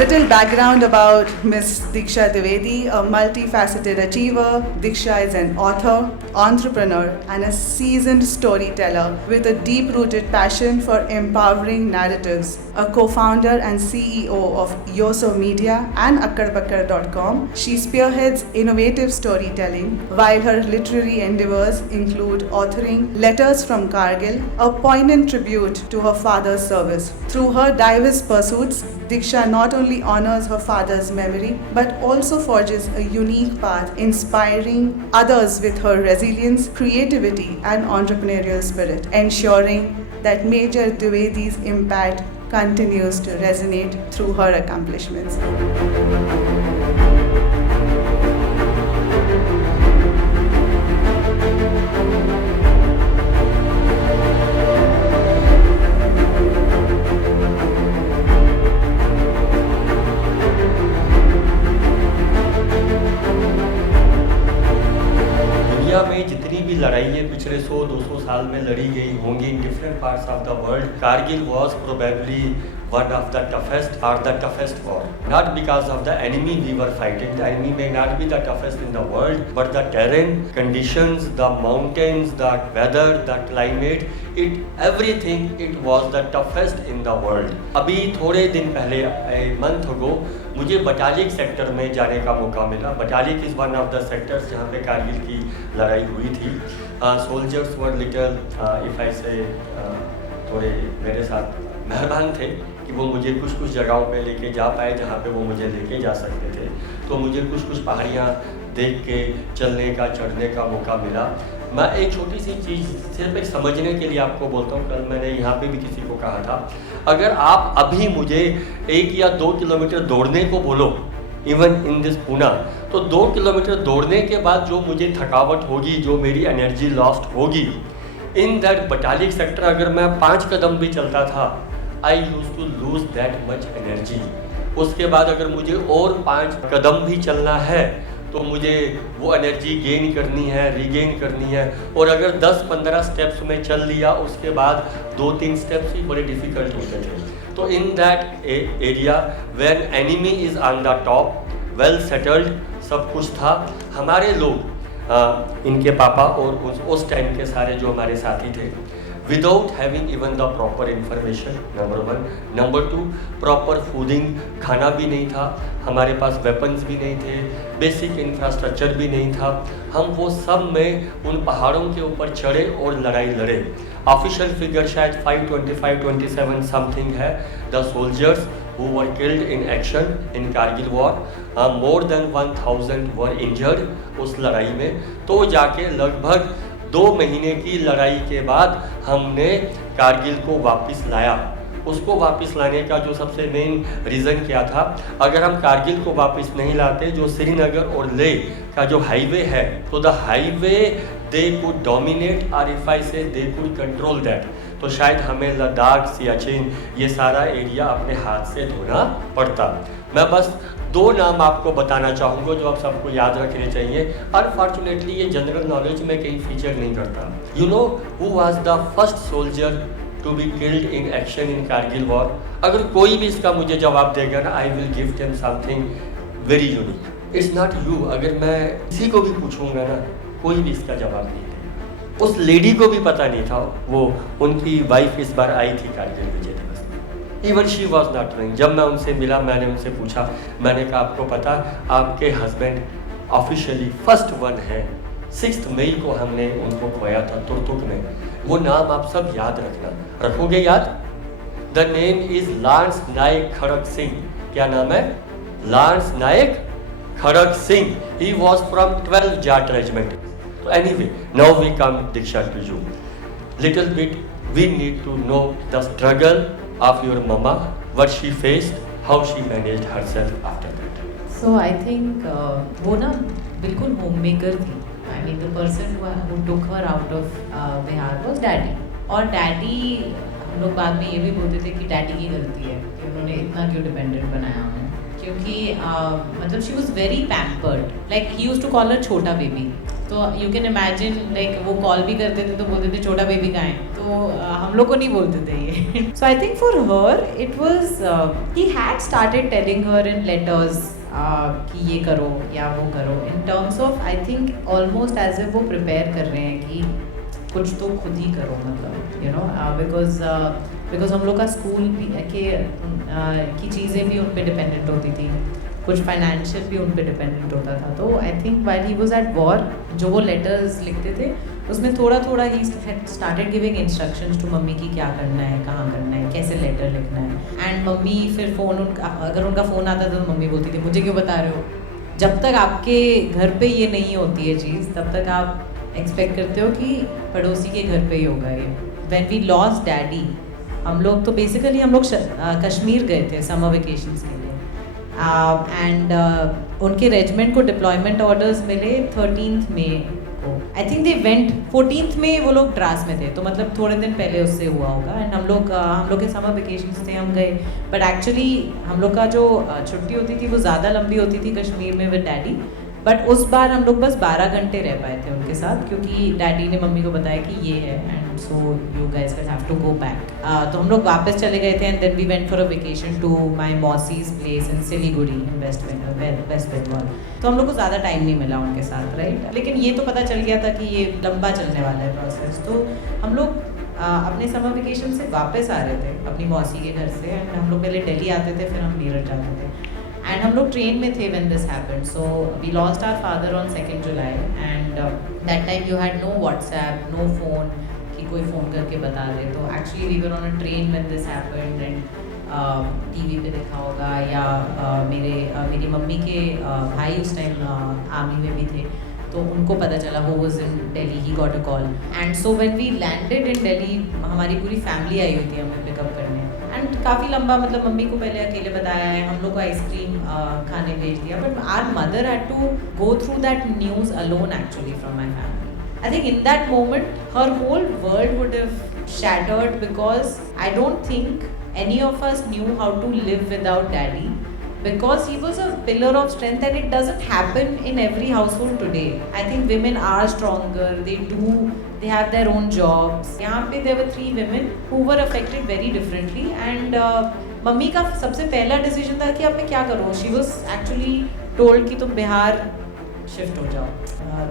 little background about Miss Diksha Dwivedi, a multifaceted achiever. Diksha is an author, entrepreneur, and a seasoned storyteller with a deep-rooted passion for empowering narratives. A co-founder and CEO of Yoso Media and Akkadbakkad.com, she spearheads innovative storytelling, while her literary endeavors include authoring Letters from Kargil, a poignant tribute to her father's service. Through her diverse pursuits, Diksha not only honors her father's memory but also forges a unique path, inspiring others with her resilience, creativity, and entrepreneurial spirit, ensuring that Major Dwivedi's impact continues to resonate through her accomplishments. दुनिया में जितनी भी लड़ाई है पिछले 100-200 साल में लड़ी गई होंगी in different parts of the world, Kargil was probably one of the toughest war. Not because of the enemy we were fighting. The enemy may not be the toughest in the world, but the terrain, conditions, the mountains, the weather, the climate, everything, it was the toughest in the world. अभी थोड़े दिन पहले, a month ago, मुझे Batalik sector में जाने का मौका मिला. Batalik is one of the sectors जहाँ पे कारगिल की लड़ाई हुई थी. Soldiers were little if I से थोड़े मेरे साथ मेहरबान थे कि वो मुझे कुछ जगहों पे लेके जा पाए जहाँ पे वो मुझे लेके जा सकते थे. तो मुझे कुछ पहाड़ियाँ देख के चलने का चढ़ने का मौका मिला. मैं एक छोटी सी चीज़ सिर्फ एक समझने के लिए आपको बोलता हूँ. कल मैंने यहाँ पे भी किसी को कहा था, अगर आप अभी मुझे 1 या 2 किलोमीटर दौड़ने को बोलो, इवन इन दिस पूना, तो 2 किलोमीटर दौड़ने के बाद जो मुझे थकावट होगी, जो मेरी एनर्जी लॉस्ट होगी, इन दैट बटालिक सेक्टर अगर मैं 5 कदम भी चलता था, I used to lose that much energy. उसके बाद अगर मुझे और 5 कदम भी चलना है तो मुझे वो एनर्जी गेन करनी है, रीगेन करनी है. और अगर 10-15 स्टेप्स में चल लिया, उसके बाद 2-3 स्टेप्स ही बड़े डिफ़िकल्ट होते थे. तो in that area when enemy is on the top, well settled, सब कुछ था. हमारे लोग इनके पापा और उस टाइम के सारे जो हमारे साथी थे, without having even the proper information, number 1. Number 2, proper fooding, खाना भी नहीं था, हमारे पास वेपन्स भी नहीं थे, बेसिक इंफ्रास्ट्रक्चर भी नहीं था. हम वो सब में उन पहाड़ों के ऊपर चढ़े और लड़ाई लड़े. ऑफिशियल फिगर शायद 525-27 समथिंग है the soldiers who were killed in action in Kargil war. More than 1000 were injured उस लड़ाई में. तो जाके लगभग 2 महीने की लड़ाई के बाद हमने कारगिल को वापस लाया. उसको वापस लाने का जो सबसे मेन रीज़न क्या था, अगर हम कारगिल को वापस नहीं लाते, जो श्रीनगर और लेह का जो हाईवे है, तो the highway they could dominate, और इफ आई से दे कुड कंट्रोल दैट. तो शायद हमें लद्दाख, सियाचिन, ये सारा एरिया अपने हाथ से धोना पड़ता. मैं बस 2 नाम आपको बताना चाहूँगा जो आप सबको याद रखने चाहिए. अनफॉर्चुनेटली ये जनरल नॉलेज में कहीं फीचर नहीं करता. You know who was the first soldier to be killed in action in Kargil war? अगर कोई भी इसका मुझे जवाब देगा ना, I will give them something very unique. It's not you. अगर मैं किसी को भी पूछूंगा ना, कोई भी इसका जवाब नहीं देगा. उस लेडी को भी पता नहीं था. वो उनकी वाइफ इस बार आई थी कारगिल विजय दिवस में. Even she was not knowing. जब मैं उनसे मिला, मैंने उनसे पूछा, मैंने कहा आपको पता आपके हस्बैंड ऑफिशियली फर्स्ट वन है. 6 मई को हमने उनको खोया था तुर्तुक में. वो नाम आप सब याद रखना. रखोगे याद? The name is lance Naik Kharak Singh. क्या नाम है? Lance Naik Kharak Singh. He was from 12 Jat regiment. So anyway, now we come Diksha to you. Little bit we need to know the struggle of your mama, what she faced, how she managed herself after that. So I think वो ना बिल्कुल homemaker थी. I mean the person who took her out of Bihar was daddy. और daddy हम लोग बाद में ये भी बोलते थे कि daddy की गलती है कि उन्होंने इतना क्यों dependent बनाया उन्हें. क्योंकि मतलब she was very pampered, like he use to call her छोटा बेबी. तो यू कैन इमेजिन, लाइक वो कॉल भी करते थे तो बोलते थे छोटा बेबी कहाँ है, तो हम लोग को नहीं बोलते थे ये. So I think for her it was, he had started telling her in letters कि ये करो या वो करो, in terms of I think almost as if वो प्रिपेयर कर रहे हैं कि कुछ तो खुद ही करो, मतलब यू नो, बिकॉज हम लोग का स्कूल भी की चीज़ें भी उन पर डिपेंडेंट होती थी, कुछ फाइनेंशियल भी उन पर डिपेंडेंट होता था. तो I think while he was at war, जो वो लेटर्स लिखते थे उसमें थोड़ा थोड़ा he started giving instructions to मम्मी की क्या करना है, कहाँ करना है, कैसे लेटर लिखना है. एंड मम्मी फिर फ़ोन, अगर उनका फ़ोन आता था तो मम्मी बोलती थी मुझे क्यों बता रहे हो. जब तक आपके घर पे ये नहीं होती है चीज़, तब तक आप एक्सपेक्ट करते हो कि पड़ोसी के घर पे ही होगा ये. व्हेन वी लॉस्ट डैडी, हम लोग तो बेसिकली हम लोग कश्मीर गए थे समर वेकेशंस के लिए. एंड उनके रेजिमेंट को डिप्लॉयमेंट ऑर्डर्स मिले 13th मई को. I think they went 14th में, वो लोग द्रास में थे, तो मतलब थोड़े दिन पहले उससे हुआ होगा. एंड हम लोग के समर वेकेशंस थे, हम गए. बट एक्चुअली हम लोग का जो छुट्टी होती थी वो ज़्यादा लंबी होती थी कश्मीर में विद डैडी. बट उस बार हम लोग बस 12 घंटे रह पाए थे उनके साथ, क्योंकि डैडी ने मम्मी को बताया कि ये है and so you guys will have to go back. तो हम लोग वापस चले गए थे and then we went for a vacation to my mausi's place in Siliguri in West Bengal. तो हम लोग को ज़्यादा टाइम नहीं मिला उनके साथ, राइट. लेकिन ये तो पता चल गया था कि ये लंबा चलने वाला है प्रोसेस. तो हम लोग अपने समर वेकेशन से वापस आ रहे थे अपनी मौसी के घर से. एंड हम लोग पहले दिल्ली आते थे, फिर हम मेरठ जाते थे. एंड हम लोग ट्रेन में थे when this happened. So we lost our father on 2nd July and that time you had no WhatsApp, no phone कि कोई फ़ोन करके बता दे. तो actually we were on a train when this happened. And TV पे देखा होगा या मेरी मम्मी के भाई उस टाइम आर्मी में भी थे, तो उनको पता चला. वो was in Delhi, he got a call. And so when we landed in Delhi, हमारी पूरी फैमिली आई हुई थी हमें पिकअप करने. एंड काफ़ी लंबा, मतलब मम्मी को पहले अकेले बताया है, हम लोग को आइसक्रीम खाने भेज दिया. But our mother had to go through that news alone actually from my family. I think in that moment her whole world would have shattered, because I don't think any of us knew how to live without daddy, because he was a pillar of strength, and it doesn't happen in every household today. I think women are stronger, they have their own jobs. यहाँ पे there were 3 women who were affected very differently, and mummy का सबसे पहला decision था कि अब मैं क्या करूँ. She was actually told कि तुम बिहार शिफ्ट हो जाओ,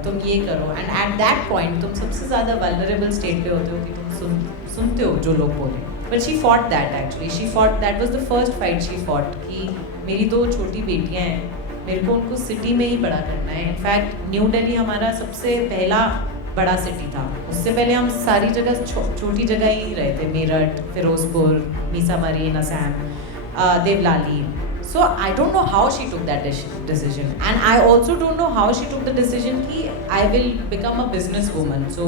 तुम ये करो. एंड एट दैट पॉइंट तुम सबसे ज़्यादा वल्नरेबल स्टेट पे होते हो कि तुम सुनते हो जो लोग बोले. But she fought that, actually she fought, that was the first fight she fought, कि मेरी 2 छोटी बेटियां हैं, मेरे को उनको सिटी में ही बड़ा करना है. इनफैक्ट न्यू दिल्ली हमारा सबसे पहला बड़ा सिटी था. उससे पहले हम सारी जगह छोटी जगह ही रहे थे, Meerut, Firozpur, मीसामरी, नसैम, Deolali. So I don't know how she took that decision, and I also don't know how she took the decision कि I will become a businesswoman. So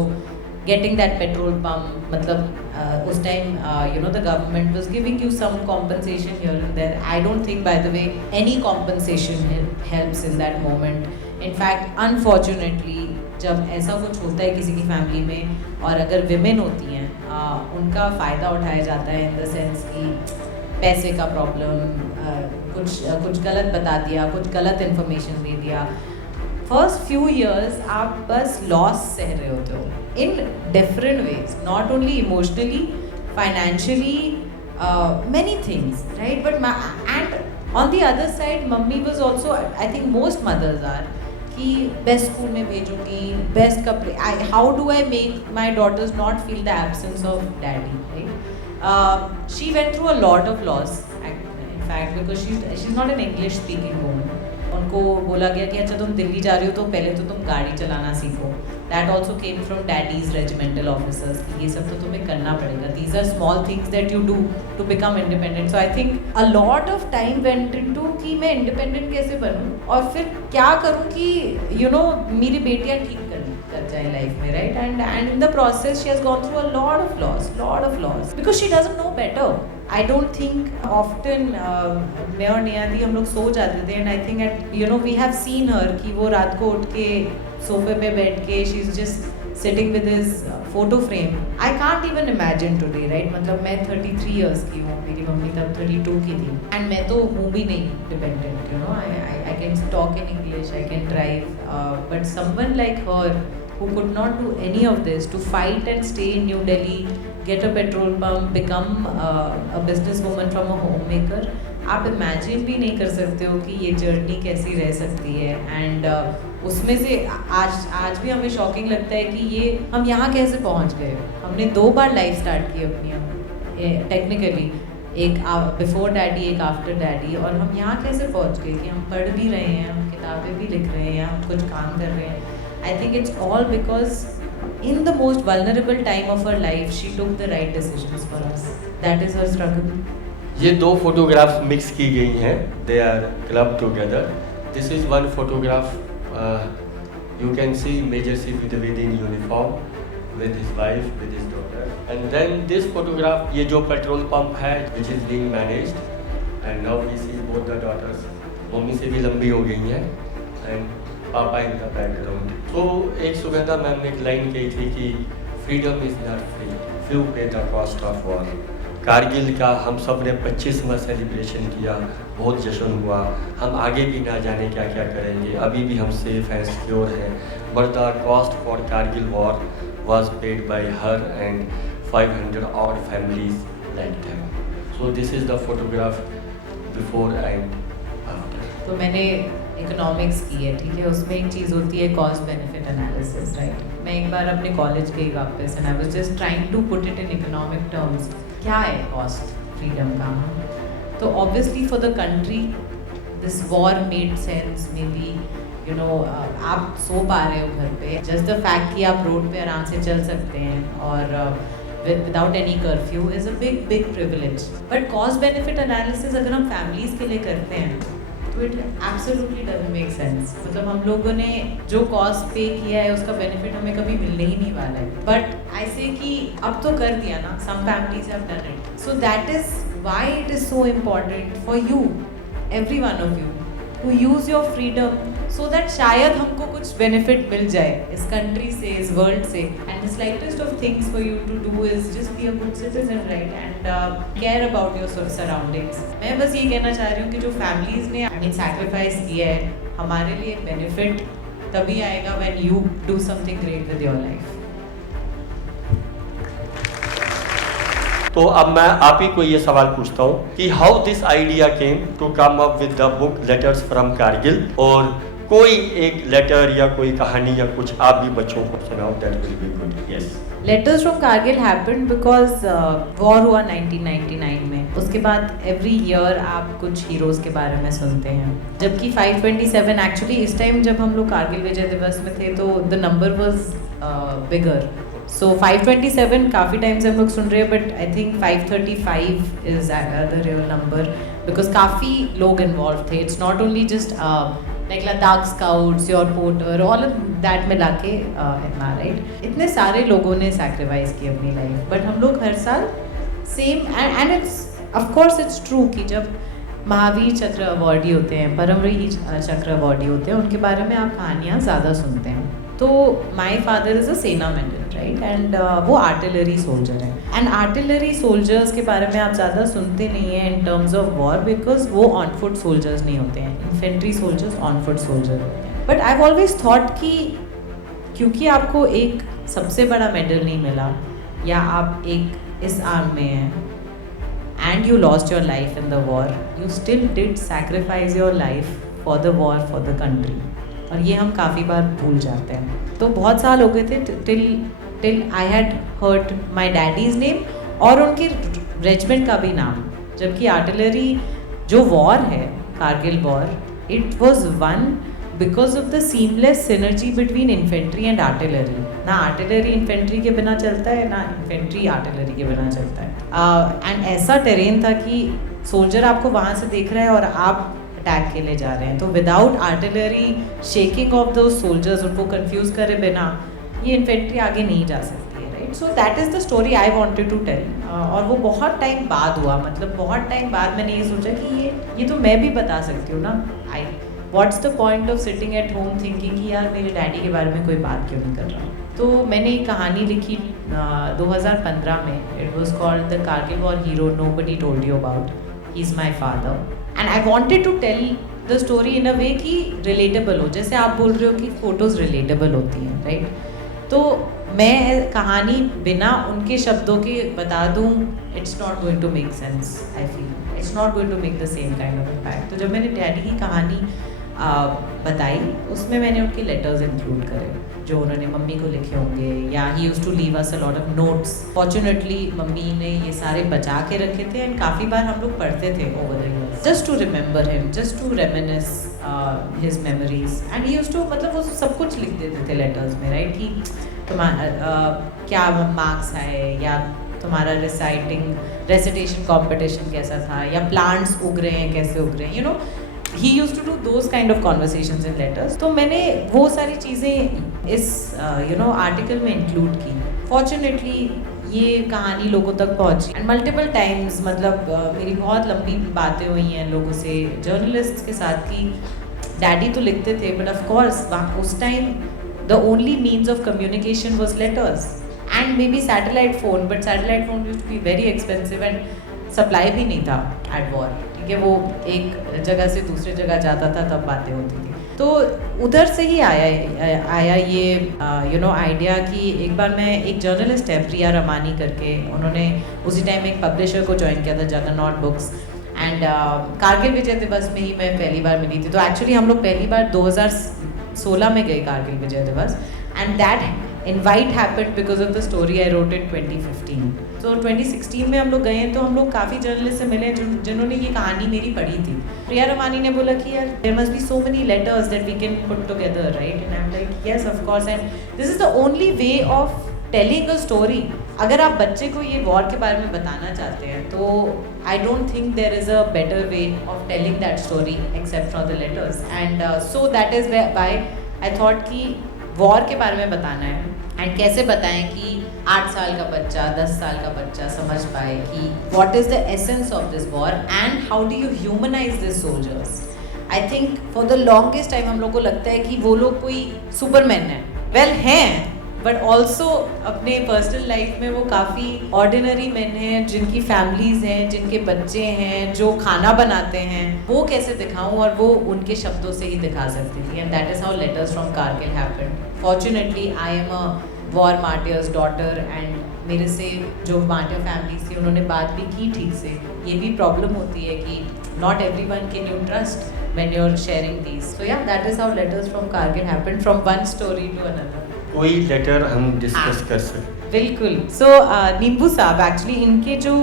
getting that petrol pump, मतलब उस time you know the government was giving you some compensation here and there. I don't think, by the way, any compensation helps in that moment. In fact, unfortunately, जब ऐसा कुछ होता है किसी की family में और अगर विमेन होती हैं, उनका फ़ायदा उठाया जाता है इन द सेंस कि पैसे का प्रॉब्लम, कुछ गलत बता दिया, कुछ गलत इन्फॉर्मेशन दे दिया. फर्स्ट फ्यू ईयर्स आप बस लॉस सह रहे होते हो in different ways, not only emotionally, financially, many things, right. But and on the other side mummy was also, I think most mothers are, कि बेस्ट स्कूल में भेजूंगी, बेस्ट कपड़े. How do I make my daughters not feel the absence of daddy, right. She went through a lot of loss in fact, because she's not an English speaking woman. उनको बोला गया कि अच्छा तुम दिल्ली जा रही हो तो पहले तो तुम गाड़ी चलाना सीखो. That also came from daddy's regimental officers कि ये सब तो तुम्हें करना पड़ेगा. These are small things that you do to become independent. So I think a lot of time went into कि मैं independent कैसे बनूँ और फिर क्या करूँ कि you know मेरी बेटियाँ ठीक कर जाए लाइफ में, right. And in the process she has gone through a lot of loss because she doesn't know better. I don't think often मैं और नियादी हम लोग सो जाते थे, and I think at you know we have seen her कि वो रात को उठ के सोफे पे बैठ के she is just sitting with his photo frame I can't even imagine today, right? मतलब मैं 33 इयर्स की हूँ, मेरी मम्मी तब 32 की थी, एंड मैं तो हूँ भी नहीं dependent, you know, I can talk in English, I can drive, but someone like her who could not do any of this, to fight and stay in New Delhi, get a petrol pump, become a businesswoman from a homemaker, आप imagine भी नहीं कर सकते हो कि ये journey कैसी रह सकती है। एंड उसमें से आज भी हमें शॉकिंग लगता है कि ये हम यहाँ कैसे पहुँच गए। हमने 2 बार लाइफ स्टार्ट की अपनी टेक्निकली, एक बिफोर डैडी, एक आफ्टर डैडी, और हम यहाँ कैसे पहुँच गए कि हम पढ़ भी रहे हैं, हम किताबें भी लिख रहे हैं, हम कुछ काम कर रहे हैं। I think it's all because in the most vulnerable time of her life, she took the right decisions for us. That is her struggle. ये 2 फोटोग्राफ्स मिक्स की गई हैं, they are club together. This is one photograph, you can see Major C Dwivedi in uniform with his wife, with his daughter, and then this photograph, ये जो petrol pump है which is being managed, and now we see both the daughters, mummy से भी लंबी हो गई हैं, and पापा इन द बैकग्राउंड। तो एक सुगंधा मैम ने एक लाइन कही थी कि freedom is not free, few pay the cost of war. Kargil का हम सब ने 25वां सेलिब्रेशन किया, बहुत जश्न हुआ, हम आगे भी ना जाने क्या क्या करेंगे, अभी भी हम सेफ हैं, सिक्योर हैं, but the cost for Kargil war was paid by her and 500 odd families like them. So this is the photograph before and after. तो मैंने इकोनॉमिक्स की है, ठीक है, उसमें एक चीज़ होती है कॉस्ट बेनिफिट एनालिसिस, राइट? मैं एक बार अपने कॉलेज गई वापस, and I was just trying to put it in economic terms, क्या है कॉस्ट फ्रीडम का। तो obviously for the country this war made sense, maybe you know, आप सो पा रहे हो घर पे, जस्ट द फैक्ट कि आप रोड पे आराम से चल सकते हैं और without any curfew is a big big privilege. But cost benefit analysis अगर हम फैमिलीज़ के लिए करते हैं तो it absolutely doesn't make sense. मतलब हम लोगों ने जो कॉस्ट पे किया है उसका बेनिफिट हमें कभी मिलने ही नहीं वाला है, बट ऐसे कि अब तो कर दिया ना, some families have done it. So that is why it is so important for you, every one of you, to use your freedom so that शायद हमको कुछ बेनिफिट मिल जाए इस कंट्री से, इस वर्ल्ड से। And the slightest of things for you to do is just be a good citizen, right, and care about your surroundings. मैं बस ये कहना चाह रही हूँ कि जो फैमिलीज ने सैक्रिफाइस किया है, हमारे लिए बेनिफिट तभी आएगा when you do something great with your life. तो अब मैं आप ही को ये सवाल पूछता हूँ कि how this idea came to come up with the book letters from Kargil, और कोई एक लेटर या कोई कहानी या कुछ आप भी बच्चों को सुनाओ, that will be good. Yes, letters from Kargil happened because war हुआ 1999 में। उसके बाद एवरी ईयर आप कुछ हीरोज़ के बारे में सुनते हैं, जबकि 527 एक्चुअली इस टाइम जब हम लोग कारगिल विजय दिवस में थे तो द नंबर वॉज बिगर। सो 527 काफ़ी टाइम से हम लोग सुन रहे हैं, but I think 535 is the real number because काफ़ी लोग इन्वॉल्व थे। It's not only just like Ladakh scouts, your porter, all of that मिला के इतना, राइट, इतने सारे लोगों ने सैक्रिफाइस की अपनी लाइफ। बट हम लोग हर साल same, and it's of course it's true कि जब महावीर चक्र अवॉर्डी होते हैं, परमवीर चक्र अवॉर्डी होते हैं, उनके बारे में आप कहानियाँ ज़्यादा सुनते हैं। तो माई फादर इज़ अ सेना मेडल, राइट, एंड वो आर्टिलरी सोल्जर है, एंड आर्टिलरी सोल्जर्स के बारे में आप ज़्यादा सुनते नहीं हैं इन टर्म्स ऑफ वॉर बिकॉज वो ऑन फुट सोल्जर्स नहीं होते हैं, infantry soldiers on foot soldier होते हैं। But I have always thought कि क्योंकि आपको एक सबसे बड़ा मेडल नहीं मिला या आप एक इस आर्म में हैं and you lost your life in the war, you still did sacrifice your life for the war, for the country, और ये हम काफ़ी बार भूल जाते हैं। तो बहुत साल हो गए थे till I had heard my daddy's name और उनके रेजिमेंट का भी नाम, जबकि आर्टिलरी जो वॉर है, Kargil war, it was won because of the seamless synergy between infantry and artillery. ना आर्टिलरी इन्फेंट्री के बिना चलता है, ना इन्फेंट्री आर्टिलरी के बिना चलता है। एंड ऐसा टेरेन था कि सोल्जर आपको वहाँ से देख रहा है और आप अटैक के लिए जा रहे हैं, तो विदाउट आर्टिलरी शेकिंग ऑफ दो सोल्जर्स, उनको कंफ्यूज करे बिना ये इन्फेंट्री आगे नहीं जा सकती है, right. So that is the story I wanted to tell. और वो बहुत टाइम बाद हुआ, मतलब बहुत टाइम बाद मैंने ये सोचा कि ये तो मैं भी बता सकती हूँ ना। आई what's the point of sitting at home thinking कि यार मेरे डैडी के बारे में कोई बात क्यों नहीं कर रहा। तो मैंने एक कहानी लिखी 2015 में. It was called The Kargil War Hero Nobody Told You About. He's my father. And I wanted to tell the story in a way कि relatable हो. जैसे आप बोल रहे हो कि photos relatable होती हैं, right? तो मैं कहानी बिना उनके शब्दों के बता दूँ, it's not going to make sense. I feel it's not going to make the same kind of impact. तो जब मैंने डैडी की कहानी बताई, उसमें मैंने उनके लेटर्स इंक्लूड करे जो उन्होंने मम्मी को लिखे होंगे, या he used to leave us a lot of notes. Fortunately mummy ने ये सारे बचा के रखे थे एंड काफ़ी बार हम लोग पढ़ते थे over the years, just to remember him, just to reminisce his memories. And he used to, मतलब वो सब कुछ लिख देते थे लेटर्स में, राइट, कि तुम्हारा क्या मार्क्स आए, या तुम्हारा रेसिटेशन कॉम्पिटिशन कैसा था, या प्लांट्स उग रहे हैं कैसे उग रहे हैं, you know. He used to do those kind of conversations in letters. तो मैंने वो सारी चीज़ें इस आर्टिकल में इंक्लूड की. Fortunately ये कहानी लोगों तक पहुंची एंड मल्टीपल टाइम्स, मतलब मेरी बहुत लंबी बातें हुई हैं लोगों से, जर्नलिस्ट के साथ, कि डैडी तो लिखते थे बट ऑफ कोर्स उस time the only means of communication was letters and maybe satellite phone, but satellite phone used to be very expensive and supply भी नहीं था एट वॉर, ठीक है. वो एक जगह से दूसरी जगह जाता था तब बातें होती थी. तो उधर से ही आया ये आइडिया कि एक बार मैं, एक जर्नलिस्ट है प्रिया रमानी करके, उन्होंने उसी टाइम एक पब्लिशर को ज्वाइन किया था, जगरनॉट बुक्स, एंड कारगिल विजय दिवस में ही मैं पहली बार मिली थी. तो एक्चुअली हम लोग पहली बार 2016 में गए कारगिल विजय दिवस, and that invite happened because of the story I wrote in 2015. So 2016 में हम लोग गए हैं, तो हम लोग काफ़ी जर्नलिस्ट से मिले जिन्होंने ये कहानी मेरी पढ़ी थी. प्रिया रमानी ने बोला कि यार there must be so many letters that we can put together, right? And I'm like yes of course, and this is the only way of telling a story. अगर आप बच्चे को ये वॉर के बारे में बताना चाहते हैं तो I don't think there is a better way of telling that story except for the letters. And so that is why I thought कि वॉर के बारे में बताना है, एंड कैसे बताएं कि 8 साल का बच्चा, 10 साल का बच्चा समझ पाए कि what is the essence of this war and how do you humanise this soldiers. I think for the longest time हम लोग को लगता है कि वो लोग कोई सुपरमैन है. वेल हैं, बट ऑल्सो अपने पर्सनल लाइफ में वो काफ़ी ऑर्डिनरी मैन हैं, जिनकी फैमिलीज़ हैं, जिनके बच्चे हैं, जो खाना बनाते हैं. वो कैसे दिखाऊं, और वो उनके शब्दों से ही दिखा सकती थी. And that is how letters from Kargil happened. Fortunately I am a war martyrs daughter, and मेरे से जो मार्टियर फैमिलीज थी उन्होंने बात भी की ठीक से. ये भी प्रॉब्लम होती है कि not everyone can you trust when you're sharing these. So yeah, that is how letters from Kargil happened, from one story to another. कोई लेटर हम डिस्कस कर सकते? बिल्कुल. सो नींबू साहब, एक्चुअली इनके जो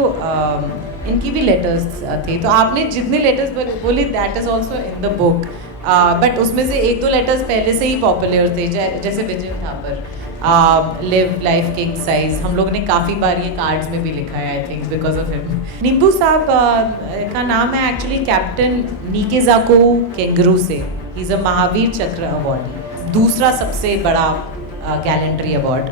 इनकी भी लेटर्स थे, तो आपने जितने लेटर्स बोले that is also in the book, but उसमें से 1-2 लेटर्स पहले से ही पॉपुलर थे, जैसे Vijay Thapar, live life king size. हम लोग ने काफ़ी बार ये कार्ड्स में भी लिखा है, I think because of him. नींबू साहब का नाम है एक्चुअली कैप्टन नीकेजाको केंगरू से. ही इज़ अ महावीर चक्र अवार्डी, दूसरा सबसे बड़ा गैलेंट्री अवार्ड,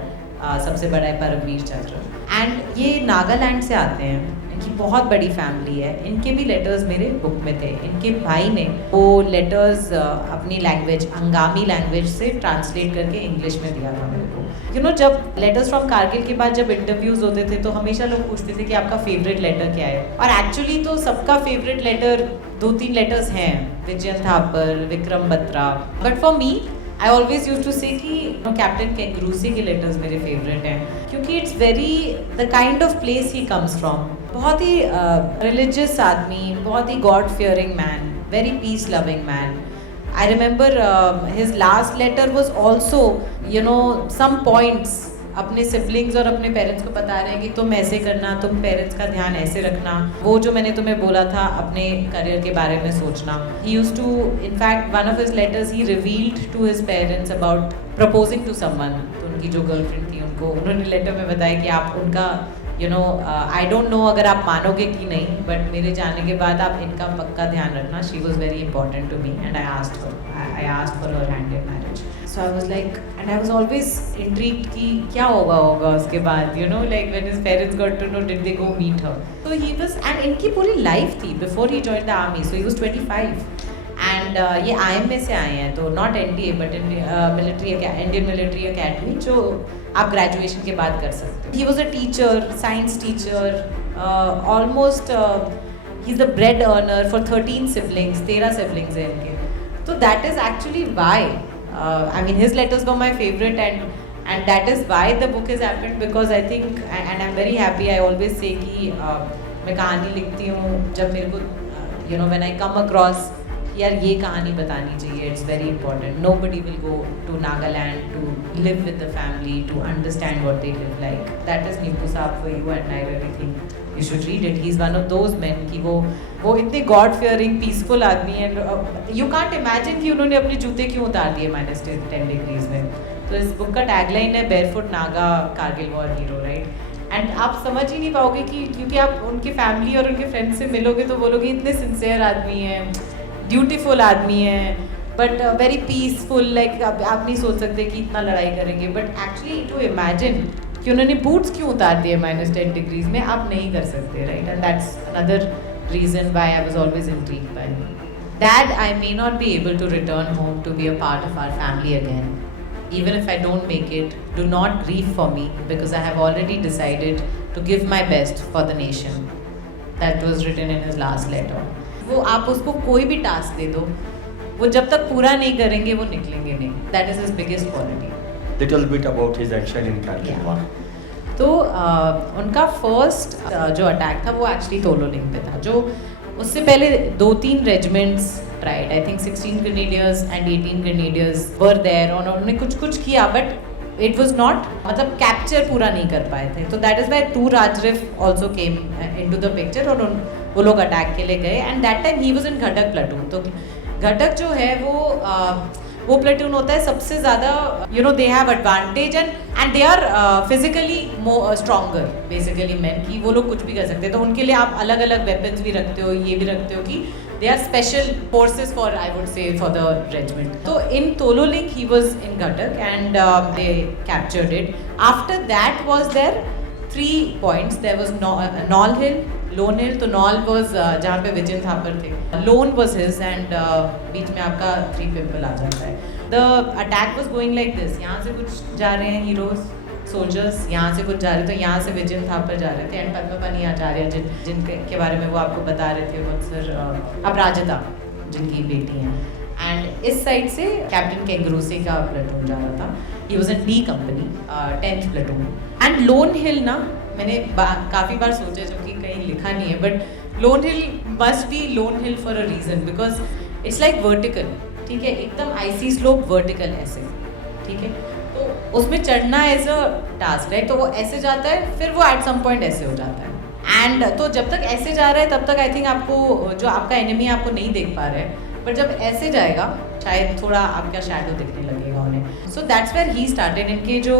सबसे बड़ा है परमवीर चक्र. एंड ये नागालैंड से आते हैं. इनकी बहुत बड़ी फैमिली है. इनके भी लेटर्स मेरे बुक में थे. इनके भाई ने वो लेटर्स अपनी लैंग्वेज, अंगामी लैंग्वेज से ट्रांसलेट करके इंग्लिश में दिया था मेरे को. यू नो, जब लेटर्स फ्रॉम कारगिल के बाद जब इंटरव्यूज़ होते थे तो हमेशा लोग पूछते थे कि आपका फेवरेट लेटर क्या है. और एक्चुअली तो सबका फेवरेट लेटर 2-3 लेटर्स हैं, Vijay Thapar, Vikram Batra. But for me I always use to say कि कैप्टन कैंगरूसी के लेटर्स मेरे फेवरेट हैं, क्योंकि it's very the kind of place he comes from. बहुत ही रिलीजियस आदमी, बहुत ही god fearing man, very peace loving man. I remember his last letter was also, you know, some points अपने सिबलिंग्स और अपने पेरेंट्स को बता रहे हैं कि तुम ऐसे करना, तुम पेरेंट्स का ध्यान ऐसे रखना, वो जो मैंने तुम्हें बोला था अपने करियर के बारे में सोचना. He used to, in fact, one of his letters he revealed to his parents about proposing to someone. तो उनकी जो गर्लफ्रेंड थी उनको उन्होंने लेटर में बताया कि आप उनका आई डोंट नो अगर आप मानोगे कि नहीं, बट मेरे जाने के बाद आप इनका पक्का ध्यान रखना. She was very important to me and I asked for her hand in marriage. So I was like, and I was always intrigued कि क्या होगा उसके बाद, you know, like when his parents got to know did they go meet her. So he was, and इनकी पूरी life थी before he joined the army. So he was 25 and and ये IIM में से आए हैं, तो not NDA but Indian Military Academy, जो आप ग्रेजुएशन के बाद कर सकते हो. He was a teacher, science teacher, almost he is the bread earner for 13 siblings, 13 siblings हैं इनके. तो that is actually why I mean his letters were my favorite, and that is why the book has happened, because I think, and I'm very happy, I always say कि मैं कहानी लिखती हूँ जब मेरे को you know when I come across यार ये कहानी बतानी चाहिए, it's very important. Nobody will go to Nagaland to live with the family, to understand what they live like. That is Nimbu Saab for you, and I really think you should read it. He's one of those men कि वो इतने God fearing, peaceful आदमी हैं, and you can't imagine कि उन्होंने अपने जूते क्यों उतार दिए -10 degrees में. तो इस बुक का टैगलाइन है Barefoot Naga Kargil War Hero, right? And आप समझ ही नहीं पाओगे कि क्योंकि आप उनके फैमिली और उनके फ्रेंड्स से मिलोगे तो बोलोगे इतने सिंसियर आदमी हैं, ड्यूटीफुल आदमी हैं, बट वेरी पीसफुल. लाइक आप नहीं सोच सकते कि इतना लड़ाई करेंगे, बट एक्चुअली टू इमेजिन कि उन्होंने बूट्स क्यों उतार दिए -10 degrees में, आप नहीं कर सकते, right? And that's another reason why I was always intrigued by him. Dad, I may not be able to return home to be a part of our family again. Even if I don't make it, do not grieve for me, because I have already decided to give my best for the nation. That was written in his last letter. वो आप उसको कोई भी task दे दो, वो जब तक पूरा नहीं करेंगे वो निकलेंगे नहीं. That is his biggest quality. Little bit about his action in Kargil War. तो उनका फर्स्ट जो अटैक था वो एक्चुअली तोलोलिंग पे था. जो उससे पहले 2-3 regiments tried, I think 16 grenadiers and 18 grenadiers were there, और उन्होंने कुछ किया, बट इट वाज नॉट, मतलब कैप्चर पूरा नहीं कर पाए थे. तो that is why 2 Rajrif also came into the picture, और वो लोग अटैक के लिए गए. And that time he was in Ghatak platoon. तो घटक जो है वो प्लेटून होता है सबसे ज़्यादा, you know they have advantage, and they are physically stronger basically man, कि वो लोग कुछ भी कर सकते हैं. तो उनके लिए आप अलग अलग वेपन्स भी रखते हो, ये भी रखते हो कि they are special forces for, I would say, for the regiment. तो in Tololing he was in Ghatak and they captured it. After that was there 3 points. There was Nall Hill, Lone Hill. तो नॉल वॉज जहाँ पे विजय थापर थे, Lone was his, and बीच में आपका 3 pimple आ जाता है. The attack was going like this. यहाँ से कुछ जा रहे हैं हीरोज सोल्जर्स, यहाँ से कुछ जा रहे थे, तो यहाँ से विजय थापर जा रहे थे, एंड पद्मपनी आचार्य जिनके बारे में वो आपको बता रहे थे सर, अपराजिता जिनकी बेटी हैं, एंड इस साइड से कैप्टन कैंगरूसी का प्लेटून जा रहा था. He was in D company, 10th platoon. And lone hill ना, मैंने काफ़ी बार सोचा, जो कि कहीं लिखा नहीं है, but loan hill must be loan hill for a reason, because it's like vertical, ठीक है, एकदम आइसी स्लोप वर्टिकल ऐसे, ठीक है. तो उसमें चढ़ना एज अ टास्क, राइट? तो वो ऐसे जाता है, फिर वो एट सम पॉइंट ऐसे हो जाता है. एंड तो जब तक ऐसे जा रहा है तब तक आई थिंक आपको, जो आपका एनिमी आपको नहीं देख पा रहा है, पर जब ऐसे जाएगा शायद थोड़ा आपका शैडो दिखने लगेगा उन्हें. So that's where he started. इनके जो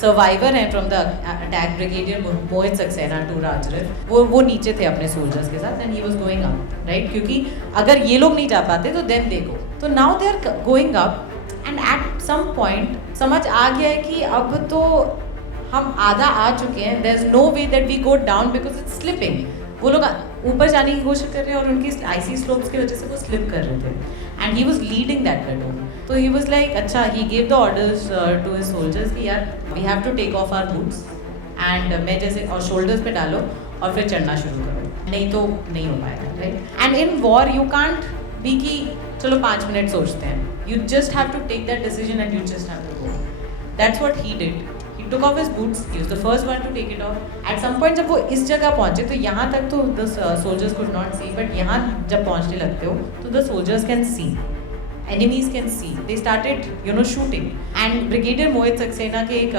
सर्वाइवर हैं from the attack, Brigadier Mohit Saksena, 2 Rajrif, वो नीचे थे अपने सोल्जर्स के साथ, and he was going up, right? क्योंकि अगर ये लोग नहीं जा पाते तो देन दे गो. तो now they are going up, and at some point समझ आ गया है कि अब तो हम आधा आ चुके हैं. There is no way that we go down because it's slipping. वो लोग ऊपर जाने की कोशिश कर रहे हैं और उनकी आइसी स्लोप्स की वजह से वो स्लिप कर रहे थे, and he was leading that platoon. तो ही वाज लाइक, अच्छा, he gave the orders to his soldiers कि यार we have to take off our boots, and मैं जैसे, और शोल्डर्स पे डालो और फिर चढ़ना शुरू करो, नहीं तो नहीं हो पाएगा, right? And in war you can't be कि चलो 5 मिनट सोचते हैं. You just have to take that decision and you just have to go. That's what he did. took off his boots. He was the first one to take it off. At some point जब वो इस जगह पहुंचे, तो यहाँ तक तो the soldiers could not see, but यहाँ जब पहुंचने लगते हो तो the soldiers can see, enemies can see. They started, you know, shooting. And Brigadier मोहित सक्सेना के एक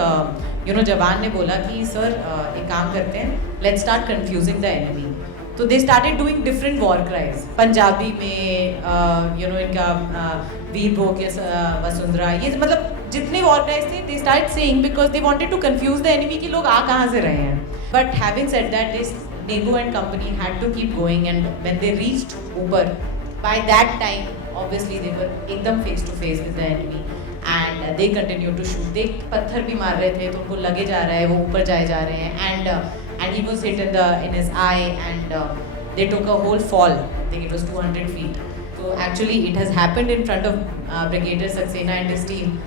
you know जवान ने बोला कि सर एक काम करते हैं, let's start confusing the enemy. तो they started doing different war cries. Punjabi में you know इनका वीर भोग वसुंधरा, ये मतलब जितने वॉर क्राइज थे, they started saying because they wanted to confuse the enemy कि लोग आ कहाँ से रहे हैं. But having said that, this Nebu and company had to keep going, and when they reached ऊपर, by that time obviously they were एकदम face to face with the enemy, and they continued to shoot. they पत्थर भी मार रहे थे, तो उनको लगे जा रहा है, वो ऊपर जाए जा रहे हैं, and he was hit in his eye, and they took a whole fall. I think it was 200 feet. So actually, it has happened in front of Brigadier Saxena and his team.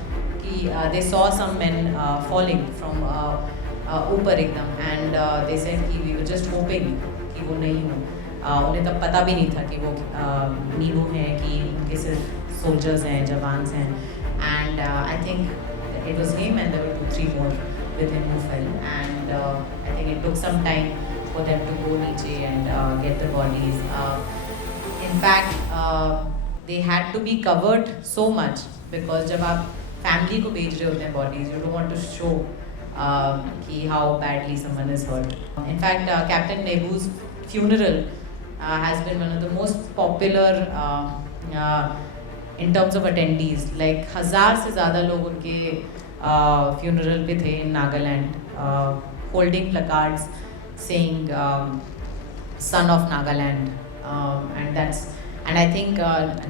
They saw some men falling from ऊपर एकदम, and they said कि we were just hoping कि वो नहीं हो. उन्हें तब पता भी नहीं था कि वो नीबू हैं, कि उनके सिर्फ soldiers हैं, जवान हैं, and I think it was him and there were 2-3 more with him who fell, and I think it took some time for them to go नीचे and get the bodies. In fact, they had to be covered so much because जब आप family को भेज रहे होते हैं bodies, you don't want to show कि how badly someone is hurt. In fact, Captain Nebu's funeral has been one of the most popular in terms of attendees. Like 1000 से ज़्यादा लोग उनके funeral पे थे in Nagaland, holding placards saying "Son of Nagaland," and I think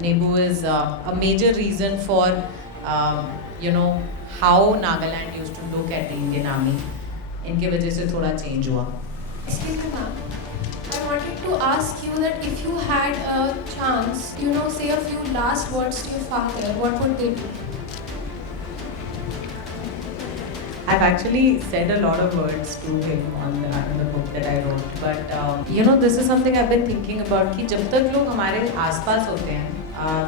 Nebu is a major reason for how Nagaland used to look at the Indian Army. इनके वजह से थोड़ा change हुआ. Excuse me, ma'am. I wanted to ask you that if you had a chance, say a few last words to your father, what would they be? I've actually said a lot of words to him on the book that I wrote, but this is something I've been thinking about कि जब तक लोग हमारे आसपास होते हैं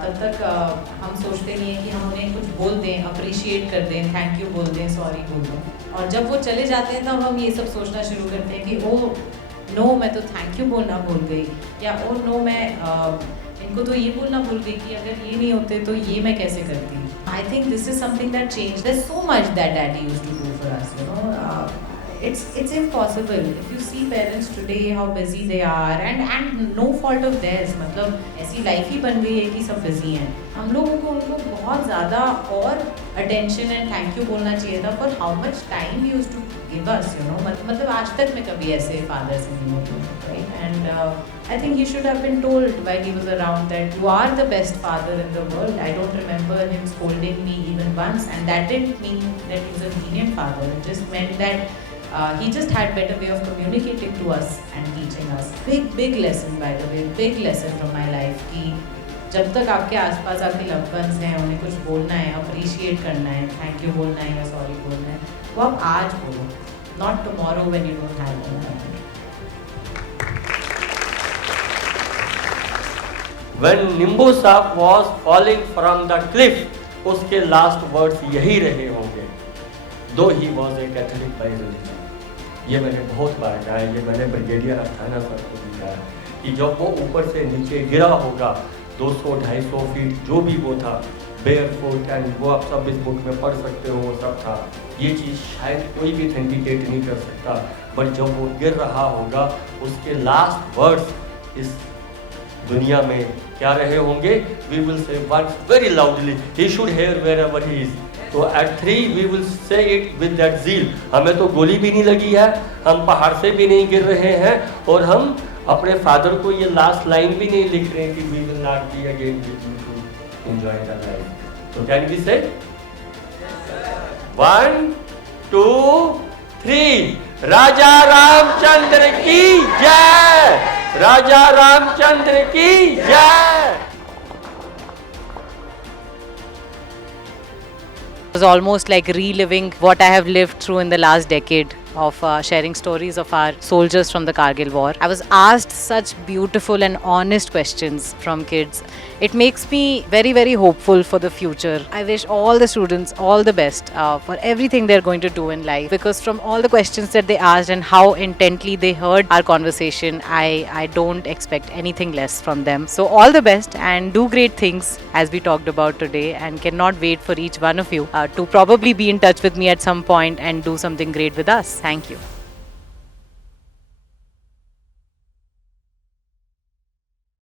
तब तक हम सोचते नहीं हैं कि हम उन्हें कुछ बोल दें, अप्रिशिएट कर दें, थैंक यू बोल दें, सॉरी बोल दें, और जब वो चले जाते हैं तब हम ये सब सोचना शुरू करते हैं कि ओ नो मैं तो थैंक यू बोलना भूल गई, या ओ नो मैं इनको तो ये बोलना भूल गई कि अगर ये नहीं होते तो ये मैं कैसे करती. I think this is something that changed. There's so much that Daddy used to do for us, It's impossible. If you see parents today, how busy they are, and no fault of theirs. मतलब ऐसी life ही बन गई है कि सब busy हैं. हम लोगों को उनको बहुत ज़्यादा और attention and thank you बोलना चाहिए था for how much time he used to give us, मतलब आज तक मैं कभी ऐसे father से नहीं मिली, right? And I think he should have been told while he was around that you are the best father in the world. I don't remember him scolding me even once, and that didn't mean that he was a lenient father. It just meant that he just had better way of communicating to us and teaching us. Big lesson, by the way, big lesson from my life कि जब तक आपके आसपास आपके loved ones हैं, उन्हें कुछ बोलना है, appreciate करना है, thank you बोलना है या sorry बोलना है, वो आप आज बोलो, not tomorrow when you don't have them. When Nimbu Saab was falling from the cliff, उसके last words यही रहे होंगे. Though he was a Catholic by religion. ये मैंने बहुत बार कहा है, ये मैंने ब्रिगेडियर अस्थाना सर को भी कहा है कि जब वो ऊपर से नीचे गिरा होगा 200-250 फीट जो भी वो था, बेयर फुट, एंड वो आप सब इस बुक में पढ़ सकते हो, वो सब था. ये चीज़ शायद कोई भी ऑथेंटिकेट नहीं कर सकता, बट जब वो गिर रहा होगा उसके लास्ट वर्ड्स इस दुनिया में क्या रहे होंगे? We will say words very loudly, he should hear wherever he is. तो at 3 we will say it with that zeal. हमें तो गोली भी नहीं लगी है, हम पहाड़ से भी नहीं गिर रहे हैं, और हम अपने फादर को ये लास्ट लाइन भी नहीं लिख रहे हैं कि we will not be again with you to enjoy the life. तो कैन वी से 1 2 3 राजा रामचंद्र की जय, राजा रामचंद्र की जय. It was almost like reliving what I have lived through in the last decade of sharing stories of our soldiers from the Kargil war. I was asked such beautiful and honest questions from kids. It makes me very, very hopeful for the future. I wish all the students all the best for everything they're going to do in life, because from all the questions that they asked and how intently they heard our conversation, I don't expect anything less from them. So all the best and do great things as we talked about today, and cannot wait for each one of you to probably be in touch with me at some point and do something great with us. Thank you.